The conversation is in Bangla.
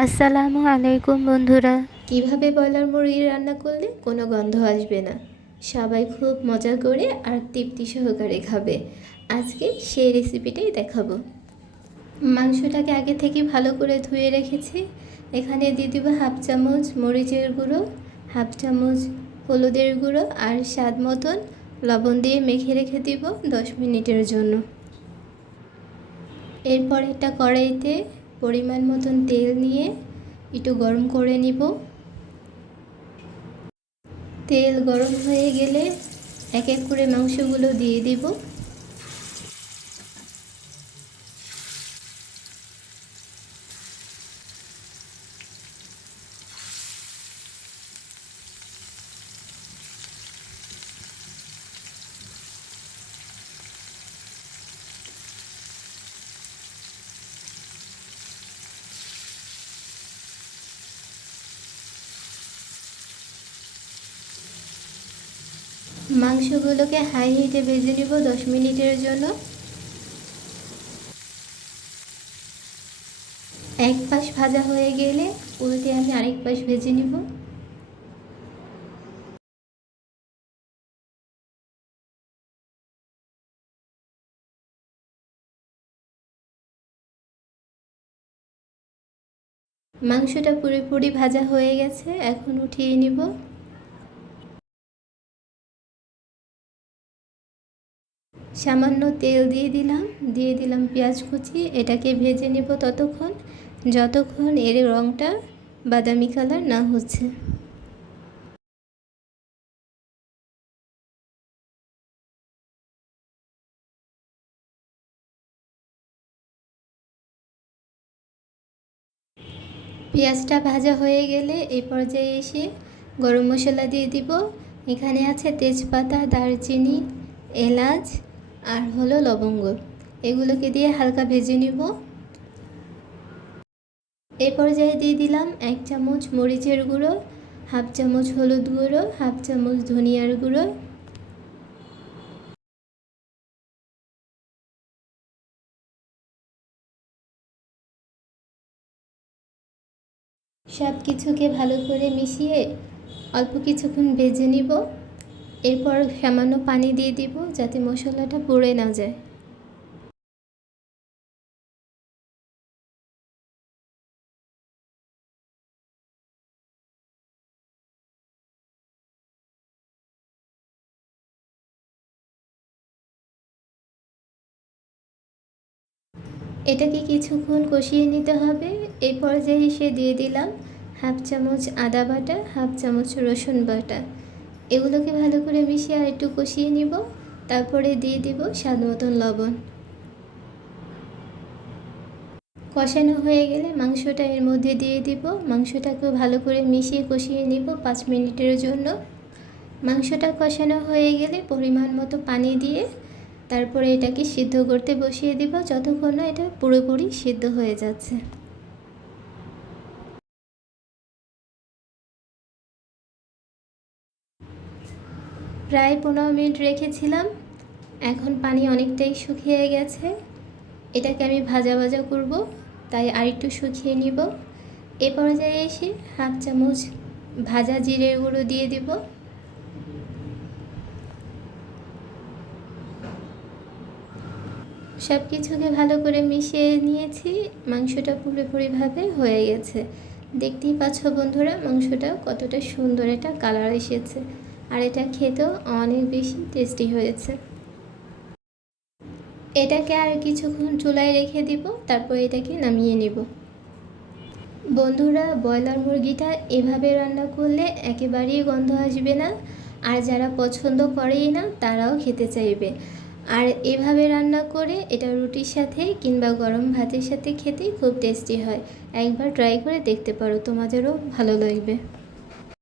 আসসালামু আলাইকুম বন্ধুরা। কিভাবে ব্রয়লার মুরগি রান্না করলে কোনো গন্ধ আসবে না, সবাই খুব মজা করে আর তৃপ্তি সহকারে খাবে। আজকে সেই রেসিপিটাই দেখাবো। মাংসটাকে আগে থেকে ভালো করে ধুয়ে রেখেছি। এখানে দিয়ে দিব হাফ চামচ মরিচের গুঁড়ো, হাফ চামচ হলুদের গুঁড়ো আর স্বাদ মতন লবণ দিয়ে মেখে রেখে দিব 10 মিনিটের জন্য। এরপর একটা কড়াইতে পরিমাণ মতন তেল নিয়ে একটু গরম করে নিব। তেল গরম হয়ে গেলে এক এক করে মাংসগুলো দিয়ে দিব। মাংসগুলোকে হাই হিটে ভেজে নিব 10 মিনিটের জন্য। এক পাশ ভাজা হয়ে গেলে উল্টে আমি আরেক পাশ ভেজে নিব। মাংসটা পুরোপুরি ভাজা হয়ে গেছে, এখন উঠিয়ে নিব। সামান্য তেল দিয়ে দিলাম পেঁয়াজ কুচি। এটাকে ভেজে নেব যতক্ষণ এর রঙটা বাদামি কালার না হচ্ছে। পেঁয়াজটা ভাজা হয়ে গেলে এই পর্যায়ে এসে গরম মশলা দিয়ে দিব। এখানে আছে তেজপাতা, দারচিনি, এলাচ আর হলো লবঙ্গ। এগুলোকে দিয়ে হালকা ভেজে নিব। এই পর্যায়ে দিয়ে দিলাম 1 চামচ মরিচের গুঁড়ো, হাফ চামচ হলুদ গুঁড়ো, হাফ চামচ ধনিয়ার গুঁড়ো। সব কিছুকে ভালো করে মিশিয়ে অল্প কিছুক্ষণ ভেজে নিব। এরপর সামান্য পানি দিয়ে দিব যাতে মশলাটা পুড়ে না যায়। এটাকে কিছুক্ষণ কষিয়ে নিতে হবে। এই পর্যায়ে এসে দিয়ে দিলাম হাফ চামচ আদা বাটা, হাফ চামচ রসুন বাটা। এগুলোকে ভালো করে মিশিয়ে আর একটু কষিয়ে নিব। তারপরে দিয়ে দিব স্বাদ মতন লবণ। কষানো হয়ে গেলে মাংসটা এর মধ্যে দিয়ে দিব। মাংসটাকেও ভালো করে মিশিয়ে কষিয়ে নিব 5 মিনিটের জন্য। মাংসটা কষানো হয়ে গেলে পরিমাণ মতো পানি দিয়ে তারপরে এটাকে সিদ্ধ করতে বসিয়ে দিব যতক্ষণ না এটা পুরোপুরি সিদ্ধ হয়ে যাচ্ছে। প্রায় 15 মিনিট রেখেছিলাম। এখন পানি অনেকটাই শুকিয়ে গেছে। এটাকে আমি ভাজা ভাজা করব, তাই আরেকটু শুকিয়ে নিব। এ পর্যায়ে এসে হাফ চামচ ভাজা জিরের গুঁড়ো দিয়ে দিব। সব কিছুকে ভালো করে মিশিয়ে নিয়েছি। মাংসটা পুরোপুরিভাবে হয়ে গেছে। দেখতেই পাচ্ছ বন্ধুরা মাংসটা কতটা সুন্দর একটা কালার এসেছে, আর এটা খেতেও অনেক বেশি টেস্টি হয়েছে। এটাকে আর কিছুক্ষণ চুলায় রেখে দিব, তারপর এটাকে নামিয়ে নেব। বন্ধুরা, ব্রয়লার মুরগিটা এভাবে রান্না করলে একেবারেই গন্ধ আসবে না, আর যারা পছন্দ করেই না তারাও খেতে চাইবে। আর এভাবে রান্না করে এটা রুটির সাথে কিংবা গরম ভাতের সাথে খেতে খুব টেস্টি হয়। একবার ট্রাই করে দেখতে পারো, তোমাদেরও ভালো লাগবে।